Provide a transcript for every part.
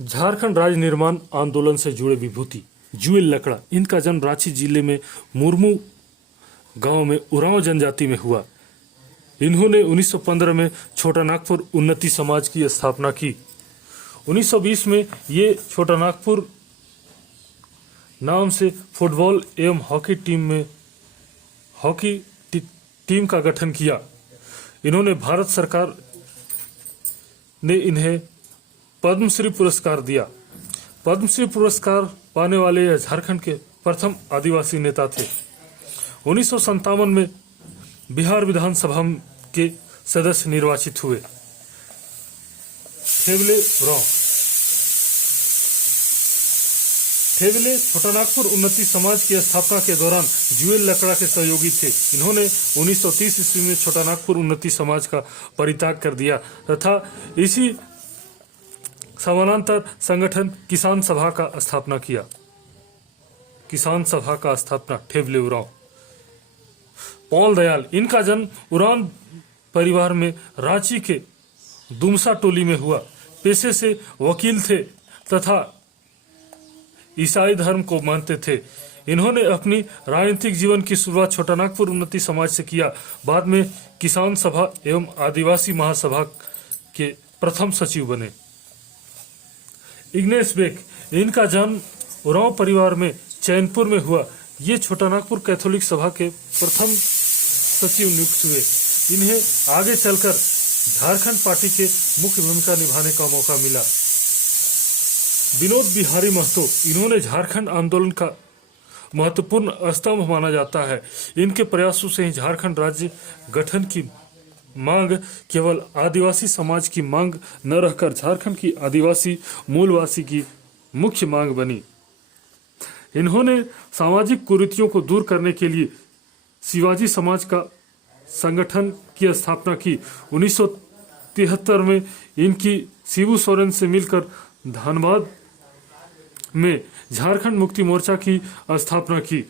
झारखंड राज्य निर्माण आंदोलन से जुड़े विभूति जुएल लकड़ा, इनका जन्म रांची जिले में मुर्मू गांव में उरांव जनजाति में हुआ। इन्होंने 1915 में छोटा नागपुर उन्नति समाज की स्थापना की। 1920 में ये छोटा नागपुर नाम से फुटबॉल एवं हॉकी टीम का गठन किया। इन्होंने भारत सरकार ने इन्हें पद्मश्री पुरस्कार दिया। पद्मश्री पुरस्कार पाने वाले यह झारखंड के प्रथम आदिवासी नेता थे। 1957 में बिहार विधानसभा के सदस्य निर्वाचित हुए। ठेवले छोटा नागपुर उन्नति समाज की स्थापना के दौरान जुएल लकड़ा के सहयोगी थे। इन्होंने 1930 ईस्वी में छोटा नागपुर उन्नति समाज का परित्याग कर दिया तथा इसी समानांतर संगठन किसान सभा का स्थापना किया। किसान सभा का स्थापना ठेवले उरांव। पौल दयाल, इनका जन्म उरांव परिवार में रांची के दुमसा टोली में हुआ। पेशे से वकील थे तथा ईसाई धर्म को मानते थे। इन्होंने अपनी राजनीतिक जीवन की शुरुआत छोटा नागपुर उन्नति समाज से किया। बाद में किसान सभा एवं आदिवासी महासभा के प्रथम सचिव बने। इग्नेस बेक, इनका जन्म उरांव परिवार में चैनपुर में हुआ। ये छोटा नागपुर कैथोलिक सभा के प्रथम सचिव नियुक्त हुए। इन्हें आगे चलकर झारखंड पार्टी के मुख्य भूमिका निभाने का मौका मिला। विनोद बिहारी महतो, इन्होंने झारखंड आंदोलन का महत्वपूर्ण स्तंभ माना जाता है। इनके प्रयासों से ही झारखंड राज्य गठन की मांग केवल आदिवासी समाज की मांग न रहकर झारखंड की आदिवासी मूलवासी की मुख्य मांग बनी। इन्होंने सामाजिक कुरीतियों को दूर करने के लिए शिवाजी समाज का संगठन की स्थापना की। 1973 में इनकी शिबू सोरेन से मिलकर धनबाद में झारखंड मुक्ति मोर्चा की स्थापना की।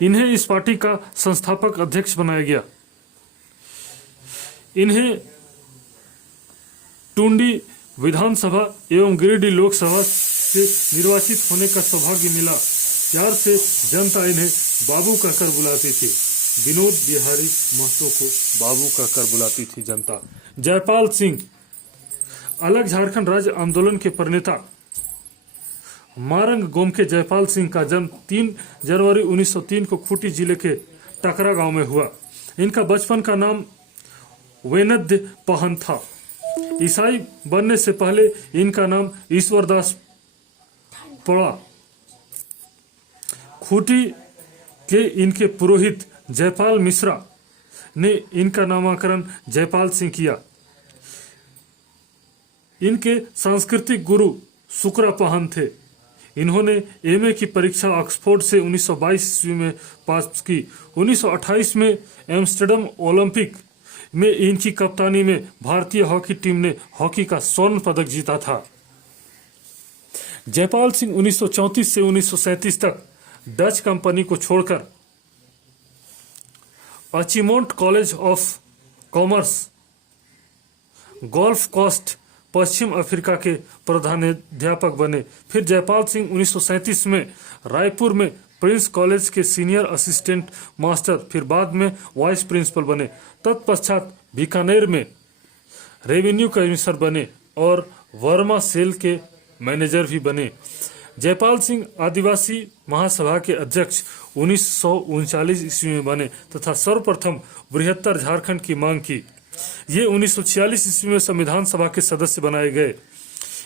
इन्हें इस पार्टी का संस्थापक अध्यक्ष बनाया गया। इन्हें टुंडी विधानसभा एवं गिरिडीह लोकसभा से निर्वाचित होने का सौभाग्य मिला। प्यार से जनता इन्हें बाबू कहकर बुलाती थी। विनोद बिहारी महतो को बाबू कहकर बुलाती थी जनता। जयपाल सिंह, अलग झारखंड राज्य आंदोलन के प्रणेता मारंग गोम के जयपाल सिंह का जन्म 3 जनवरी 1903 को खूंटी जिले के टकरा गांव में हुआ। इनका बचपन का नाम वेनद्य पहन था। ईसाई बनने से पहले इनका नाम ईश्वरदास पड़ा। खूंटी के इनके पुरोहित जयपाल मिश्रा ने इनका नामकरण जयपाल सिंह किया। इनके सांस्कृतिक गुरु शुक्रा पहन थे। इन्होंने एमए की परीक्षा ऑक्सफोर्ड से 1922 ईस्वी में पास की। 1928 में एम्स्टर्डम ओलंपिक में इनकी कप्तानी में भारतीय हॉकी टीम ने हॉकी का स्वर्ण पदक जीता था। जयपाल सिंह 1934 से 1937 तक डच कंपनी को छोड़कर Achimota college of commerce Gold coast पश्चिम अफ्रीका के प्रधानाध्यापक बने। फिर जयपाल सिंह 1937 में रायपुर में प्रिंस कॉलेज के सीनियर असिस्टेंट मास्टर, फिर बाद में वाइस प्रिंसिपल बने। तत्पश्चात बीकानेर में रेवेन्यू कमिश्नर बने और वर्मा सेल के मैनेजर भी बने। जयपाल सिंह आदिवासी महासभा के अध्यक्ष 1939 ईस्वी में बने तथा सर्वप्रथम बृहत्तर झारखंड की मांग की। ये 1946 ईस्वी में संविधान सभा के सदस्य बनाए गए।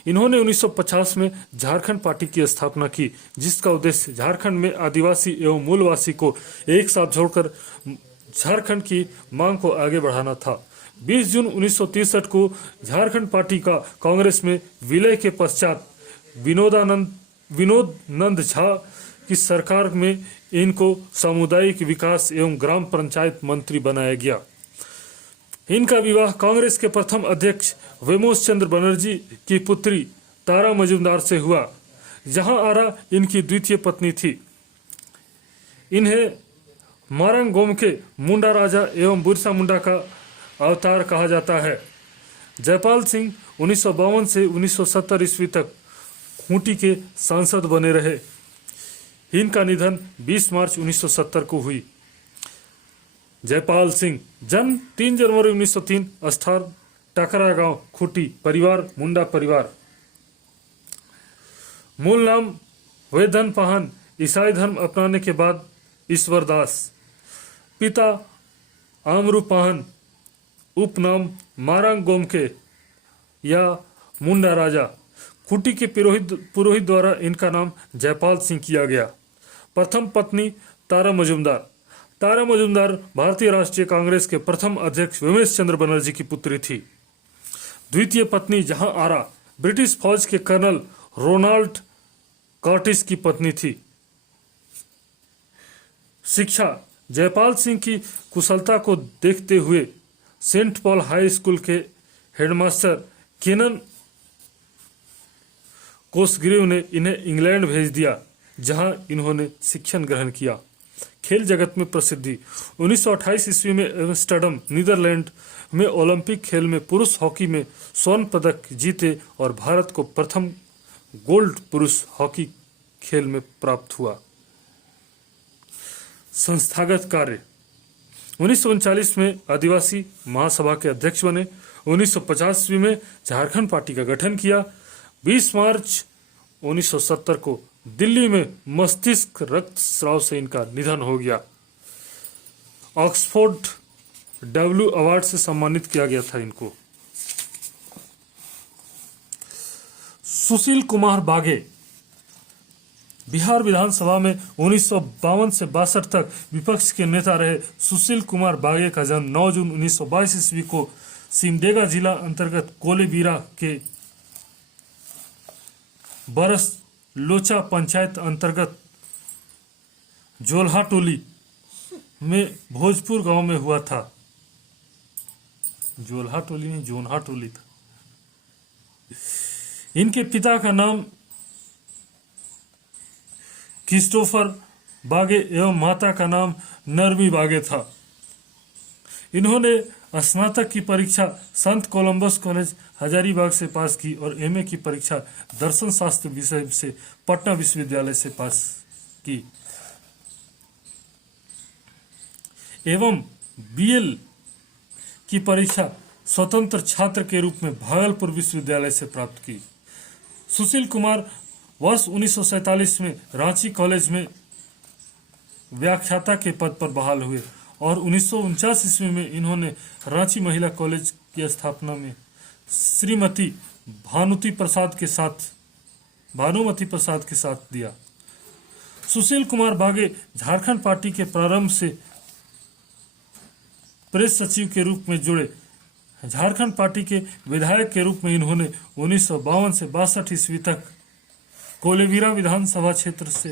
इन्होंने 1950 में झारखंड पार्टी की स्थापना की, जिसका उद्देश्य झारखंड में आदिवासी एवं मूलवासी को एक साथ जोड़कर झारखंड की मांग को आगे बढ़ाना था। 20 जून 1963 को झारखंड पार्टी का कांग्रेस में विलय के पश्चात विनोद नंद झा की सरकार में इनको सामुदायिक विकास एवं ग्राम पंचायत मंत्री बनाया गया। इनका विवाह कांग्रेस के प्रथम अध्यक्ष वेमोस चंद्र बनर्जी की पुत्री तारा मजुमदार से हुआ, जहां आरा इनकी द्वितीय पत्नी थी। इन्हें मारंग गोम के मुंडा राजा एवं बिरसा मुंडा का अवतार कहा जाता है। जयपाल सिंह 1952 से 1970 ईस्वी तक खूंटी के सांसद बने रहे। इनका निधन 20 मार्च 1970 को हुई। जयपाल सिंह, जन्म 3 जनवरी 1903, स्थान टकरा गांव, खूंटी, परिवार मुंडा परिवार। मूल नाम वेदन पाहन, ईसाई धर्म अपनाने के बाद ईश्वरदास। पिता आमरू पाहन, उपनाम मारंग गोमके या मुंडा राजा। खूंटी के पुरोहित द्वारा इनका नाम जयपाल सिंह किया गया। प्रथम पत्नी तारा मजुमदार। तारा मजुमदार भारतीय राष्ट्रीय कांग्रेस के प्रथम अध्यक्ष विमेश चंद्र बनर्जी की पुत्री थी। द्वितीय पत्नी जहां आरा ब्रिटिश फौज के कर्नल रोनाल्ड कॉटिस की पत्नी थी। शिक्षा, जयपाल सिंह की कुशलता को देखते हुए सेंट पॉल हाई स्कूल के हेडमास्टर केनन कोसग्रीव ने इन्हें इंग्लैंड भेज दिया, जहां इन्होंने शिक्षण ग्रहण किया। खेल जगत में प्रसिद्धि, 1928 ईस्वी में एम्स्टर्डम, नीदरलैंड में ओलंपिक खेल में पुरुष हॉकी में स्वर्ण पदक जीते और भारत को प्रथम गोल्ड पुरुष हॉकी खेल में प्राप्त हुआ। संस्थागत कार्य, 1939 में आदिवासी महासभा के अध्यक्ष बने। 1950 ईस्वी में झारखंड पार्टी का गठन किया। 20 मार्च 1970 को दिल्ली में मस्तिष्क रक्तस्राव से इनका निधन हो गया। ऑक्सफोर्ड डब्ल्यू अवार्ड से सम्मानित किया गया था इनको। सुशील कुमार बागे, बिहार विधानसभा में 1952 से 62 तक विपक्ष के नेता रहे सुशील कुमार बागे का जन्म 9 जून 1922 ईस्वी को सिमडेगा जिला अंतर्गत कोलेबिरा के बरस लोचा पंचायत अंतर्गत जोल्हा टोली में भोजपुर गांव में हुआ था। जोल्हा टोली नहीं, जोन्हा टोली था। इनके पिता का नाम क्रिस्टोफर बागे एवं माता का नाम नरमी बागे था। इन्होंने स्नातक की परीक्षा संत कोलंबस कॉलेज हजारीबाग से पास की और एमए की परीक्षा दर्शन शास्त्र विषय से पटना विश्वविद्यालय से पास की एवं बीएल की परीक्षा स्वतंत्र छात्र के रूप में भागलपुर विश्वविद्यालय से प्राप्त की। सुशील कुमार वर्ष 1947 में रांची कॉलेज में व्याख्याता के पद पर बहाल हुए और 1949 ईस्वी में इन्होंने रांची महिला कॉलेज की स्थापना में श्रीमती भानुमती प्रसाद के साथ दिया। सुशील कुमार बागे झारखंड पार्टी के प्रारंभ से प्रेस सचिव के रूप में जुड़े। झारखंड पार्टी के विधायक के रूप में इन्होंने 1952 से 62 ईस्वी तक कोलेबिरा विधानसभा क्षेत्र से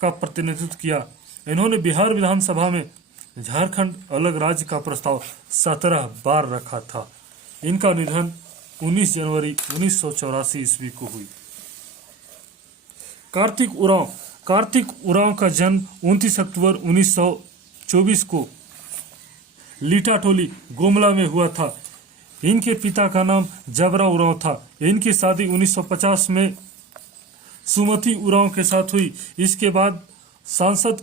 का प्रतिनिधित्व किया। इन्होंने बिहार विधानसभा में झारखंड अलग राज्य का प्रस्ताव 17 बार रखा था। इनका निधन 19 जनवरी 1984 ईस्वी को हुई। कार्तिक उरांव का जन्म 29 अक्टूबर 1924 को लीटाटोली गोमला में हुआ था। इनके पिता का नाम जबरा उरांव था। इनकी शादी 1950 में सुमति उरांव के साथ हुई। इसके बाद सांसद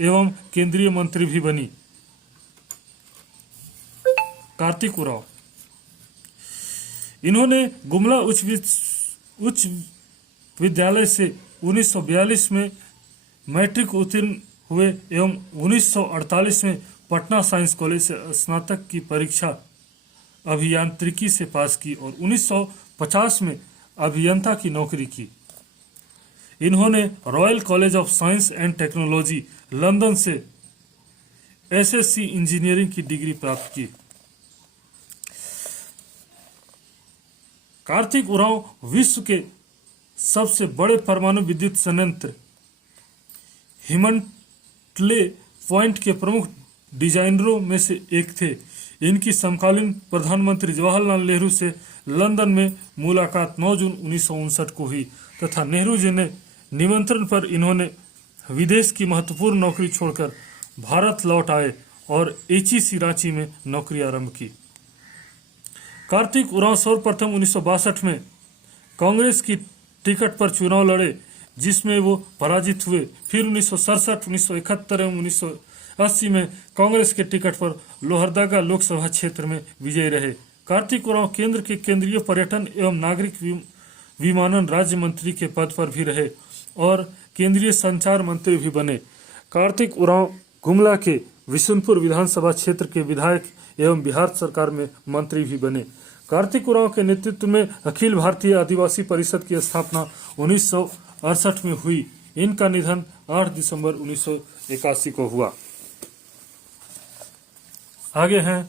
एवं केंद्रीय मंत्री भी बनी। कार्तिक उरांव, इन्होंने गुमला उच्च विद्यालय से 1942 में मैट्रिक उत्तीर्ण हुए एवं 1948 में पटना साइंस कॉलेज से स्नातक की परीक्षा अभियांत्रिकी से पास की और 1950 में अभियंता की नौकरी की। इन्होंने royal college of science and technology London से एसएससी इंजीनियरिंग की डिग्री प्राप्त की। कार्तिक उरांव विश्व के सबसे बड़े परमाणु विद्युत संयंत्र हिमंटले पॉइंट के प्रमुख डिजाइनरों में से एक थे। इनकी समकालीन प्रधानमंत्री जवाहरलाल नेहरू से लंदन में मुलाकात 9 जून 1959 को हुई तथा नेहरू जी ने निमंत्रण पर इन्होंने विदेश की महत्वपूर्ण नौकरी छोड़कर भारत लौट आए और एचईसी रांची में नौकरी आरंभ की। कार्तिक उरांव सर्वप्रथम 1962 में कांग्रेस की टिकट पर चुनाव लड़े, जिसमें वो पराजित हुए। फिर 1967, 1971 एवं 1980 में कांग्रेस के टिकट पर लोहरदगा लोकसभा क्षेत्र में विजयी रहे। कार्तिक उरांव केंद्र के केंद्रीय पर्यटन एवं नागरिक विमानन राज्य मंत्री के पद पर भी रहे और केंद्रीय संचार मंत्री भी बने। कार्तिक उरांव गुमला के विशुनपुर विधानसभा क्षेत्र के विधायक एवं बिहार सरकार में मंत्री भी बने। कार्तिक उरांव के नेतृत्व में अखिल भारतीय आदिवासी परिषद की स्थापना 1968 में हुई। इनका निधन 8 दिसंबर 1981 को हुआ। आगे हैं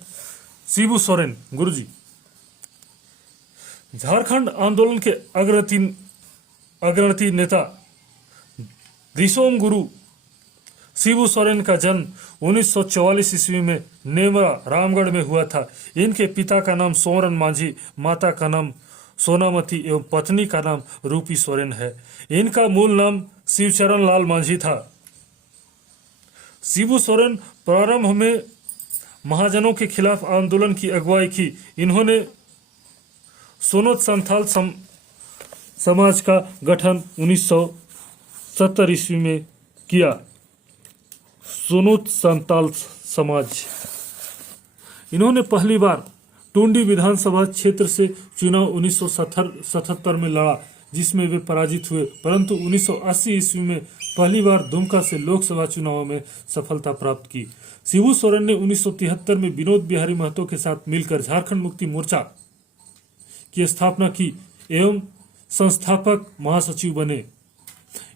शिबू सोरेन गुरुजी। झारखंड आंदोलन के अग्रणी नेता दिसोम गुरु शिबू सोरेन का जन्म 1944 ईस्वी में नेमरा रामगढ़ में हुआ था। इनके पिता का नाम सोरन मांझी, माता का नाम सोनामती एवं पत्नी का नाम रूपी सोरेन है। इनका मूल नाम शिवचरण लाल मांझी था। शिबू सोरेन प्रारंभ में महाजनों के खिलाफ आंदोलन की अगुवाई की। इन्होंने सोनोत संथाल समाज का गठन 1970 ईस्वी में किया। सोनोत संथाल समाज। इन्होंने पहली बार टुंडी विधानसभा क्षेत्र से चुनाव 1977 में लड़ा, जिसमें वे पराजित हुए, परंतु 1980 ईस्वी में पहली बार दुमका से लोकसभा चुनाव में सफलता प्राप्त की। शिबू सोरेन ने 1973 में विनोद बिहारी महतो के साथ मिलकर झारखंड मुक्ति मोर्चा की स्थापना की एवं संस्थापक महासचिव बने।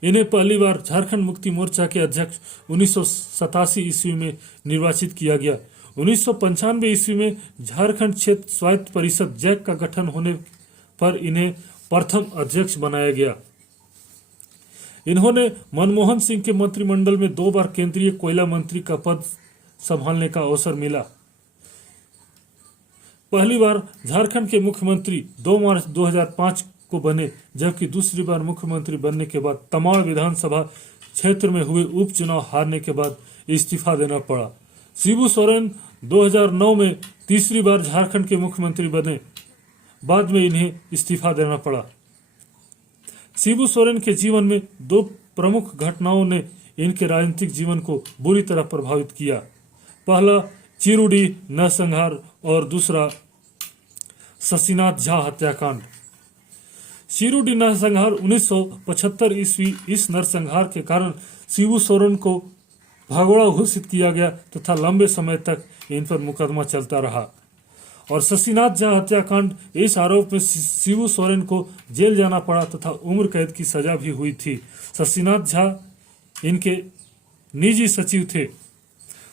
इन्हें पहली बार झारखंड मुक्ति मोर्चा के अध्यक्ष 1987 ईस्वी में निर्वाचित किया गया। 1995 ईस्वी में झारखंड क्षेत्र स्वायत्त परिषद जैक का गठन होने पर इन्हें प्रथम अध्यक्ष बनाया गया। इन्होंने मनमोहन सिंह के मंत्रिमंडल में 2 बार केंद्रीय कोयला मंत्री का पद संभालने का अवसर मिला। पहली बार झारखंड के मुख्यमंत्री 2 मार्च 2005 को बने, जबकि दूसरी बार मुख्यमंत्री बनने के बाद तमाड़ विधानसभा क्षेत्र में हुए उपचुनाव हारने के बाद इस्तीफा देना पड़ा। शिबू सोरेन 2009 में तीसरी बार झारखंड के मुख्यमंत्री बने, बाद में इन्हें इस्तीफा देना पड़ा। शिबू सोरेन के जीवन में 2 प्रमुख घटनाओं ने इनके राजनीतिक जीवन को बुरी तरह प्रभावित किया। पहला चिरुडी नरसंहार और दूसरा शशिनाथ झा हत्याकांड। चिरुडी नरसंहार 1975 ईस्वी। इस नरसंहार के कारण शिबू सोरेन को भगोड़ा घोषित किया गया तथा लंबे समय तक इन पर मुकदमा चलता रहा। और शशिनाथ झा हत्याकांड, इस आरोप में शिबू सोरेन को जेल जाना पड़ा तथा उम्र कैद की सजा भी हुई थी। शशिनाथ झा इनके निजी सचिव थे।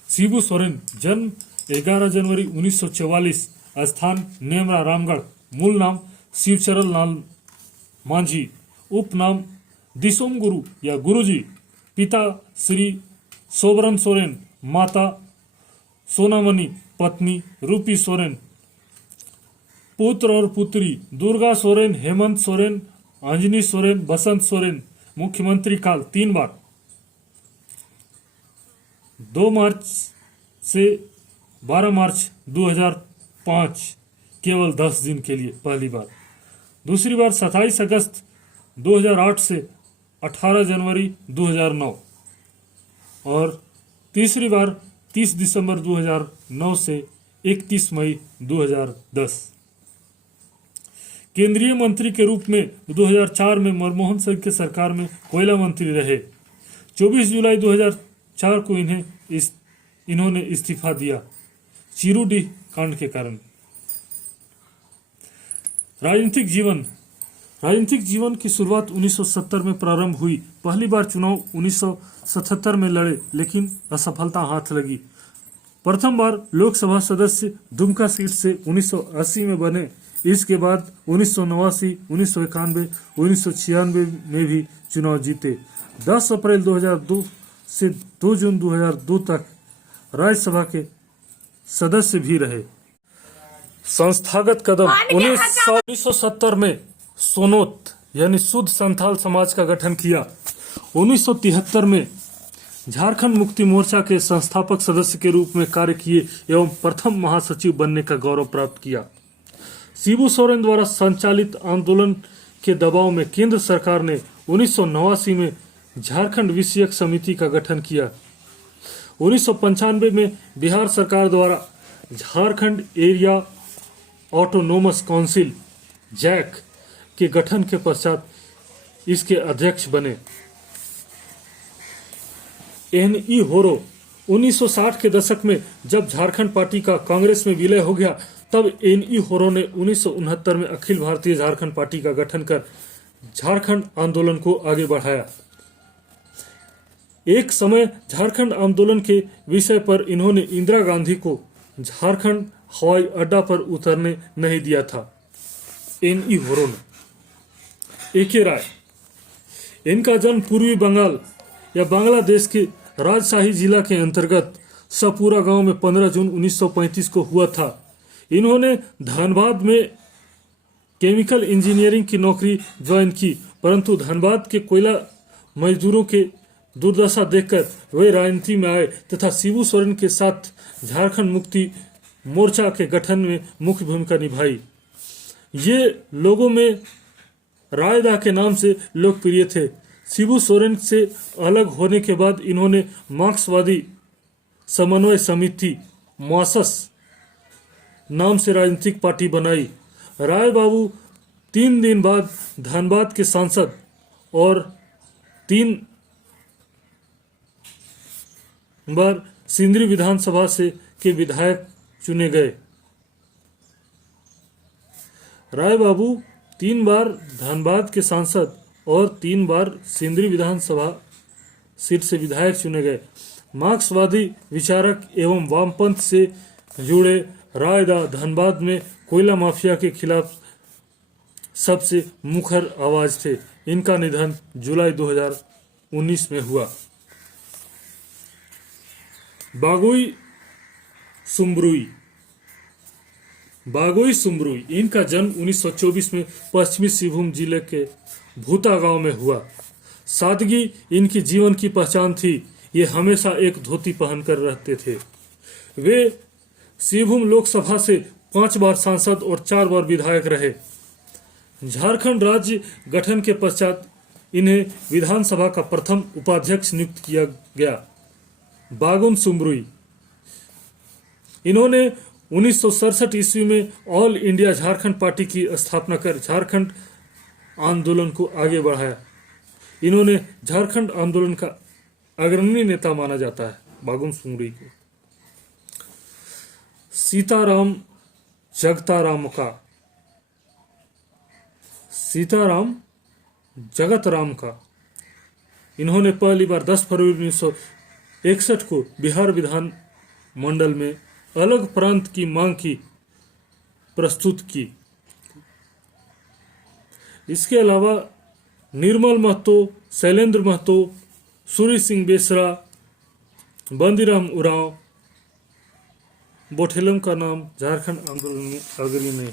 शिबू सोरेन जन्म 11 जनवरी 1944, स्थान नेमरा रामगढ़, मूल नाम शिवचरण लाल मांझी, उपनाम दिसोम गुरु या गुरुजी, पिता श्री सोबरन सोरेन, माता सोनामणि, पत्नी रूपी सोरेन, पुत्र और पुत्री दुर्गा सोरेन, हेमंत सोरेन, अंजनी सोरेन, बसंत सोरेन। मुख्यमंत्री काल 3 बार, 2 मार्च से 12 मार्च 2005, केवल 10 दिन के लिए पहली बार। दूसरी बार 27 अगस्त 2008 से 18 जनवरी 2009 और तीसरी बार 30 दिसंबर 2009 से 31 मई 2010। केंद्रीय मंत्री के रूप में 2004 में मनमोहन सिंह के सरकार में कोयला मंत्री रहे। 24 जुलाई 2004 को इन्होंने इस्तीफा दिया चिरुडी कांड के कारण। राजनीतिक जीवन की शुरुआत 1970 में प्रारंभ हुई। पहली बार चुनाव 1977 में लड़े, लेकिन असफलता हाथ लगी। प्रथम बार लोकसभा सदस्य दुमका सीट से 1980 में बने। इसके बाद 1989, 1991, 1996 में भी चुनाव जीते। 10 अप्रैल 2002 से 2 जून 2002 तक राज्यसभा के सदस्य भी रहे। संस्थागत कदम 1970 में सोनोत यानी शुद्ध संथाल समाज का गठन किया। 1973 में झारखंड मुक्ति मोर्चा के संस्थापक सदस्य के रूप में कार्य किए एवं प्रथम महासचिव बनने का गौरव प्राप्त किया। शिबू सोरेन द्वारा संचालित आंदोलन के दबाव में केंद्र सरकार ने 1989 में झारखंड विषयक समिति का गठन किया। 1995 में बिहार सरकार द्वारा Jharkhand area autonomous council JAC के गठन के पश्चात इसके अध्यक्ष बने। एन.ई. होरो 1960 के दशक में जब झारखंड पार्टी का कांग्रेस में विलय हो गया, तब एन.ई. होरो ने 1969 में अखिल भारतीय झारखंड पार्टी का गठन कर झारखंड आंदोलन को आगे बढ़ाया। एक समय झारखंड आंदोलन के विषय पर इन्होंने इंदिरा गांधी को झारखंड हवाई अड्डा पर उतरने नहीं दिया था। एन.ई. होरो ने। ए.के. राय, इनका जन्म पूर्वी बंगाल या बांग्लादेश के राजशाही जिला के अंतर्गत सपूरा गांव में 15 जून 1935 को हुआ था। इन्होंने धनबाद में केमिकल इंजीनियरिंग की नौकरी ज्वाइन की, परंतु धनबाद के कोयला मजदूरों के दुर्दशा देखकर वे राजनीति में आए तथा शिबू सोरेन के साथ झारखंड मुक्ति मोर्चा के गठन में मुख्य भूमिका निभाई। ये लोगों में रायदा के नाम से लोकप्रिय थे। शिबू सोरेन से अलग होने के बाद इन्होंने मार्क्सवादी समन्वय समिति मासस नाम से राजनीतिक पार्टी बनाई। राय बाबू 3 दिन बाद धनबाद के सांसद और 3 बार सिंदरी विधानसभा से के विधायक चुने गए। राय बाबू 3 बार धनबाद के सांसद और 3 बार सिंदरी विधानसभा सीट से विधायक चुने गए। मार्क्सवादी विचारक एवं वामपंथ से जुड़े रायदा धनबाद में कोयला माफिया के खिलाफ सबसे मुखर आवाज थे। इनका निधन जुलाई 2019 में हुआ। बागोई सुम्ब्रुई, इनका जन्म 1924 में पश्चिमी सिंहभूम जिले के भूता गांव में हुआ। सादगी इनकी जीवन की पहचान थी। ये हमेशा एक धोती पहनकर रहते थे। वे सिंहभूम लोकसभा से 5 बार सांसद और 4 बार विधायक रहे। झारखंड राज्य गठन के पश्चात इन्हें विधानसभा का प्रथम उपाध्यक्ष नियुक्त किया गया। बागुन सुम्ब्रुई, इन्होंने 1967 ईस्वी में ऑल इंडिया झारखंड पार्टी की स्थापना कर झारखंड आंदोलन को आगे बढ़ाया। इन्होंने झारखंड आंदोलन का अग्रणी नेता माना जाता है। बागुन सुम्ब्रुई को सीताराम जगतराम का इन्होंने पहली बार 10 फरवरी 1961 को बिहार विधान मंडल में अलग प्रांत की मांग की प्रस्तुत की। इसके अलावा निर्मल महतो, शैलेंद्र महतो, सूर्य सिंह बेसरा, बंदीराम उरांव, बोठेलम का नाम झारखंड आंदोलन में अग्रणी है।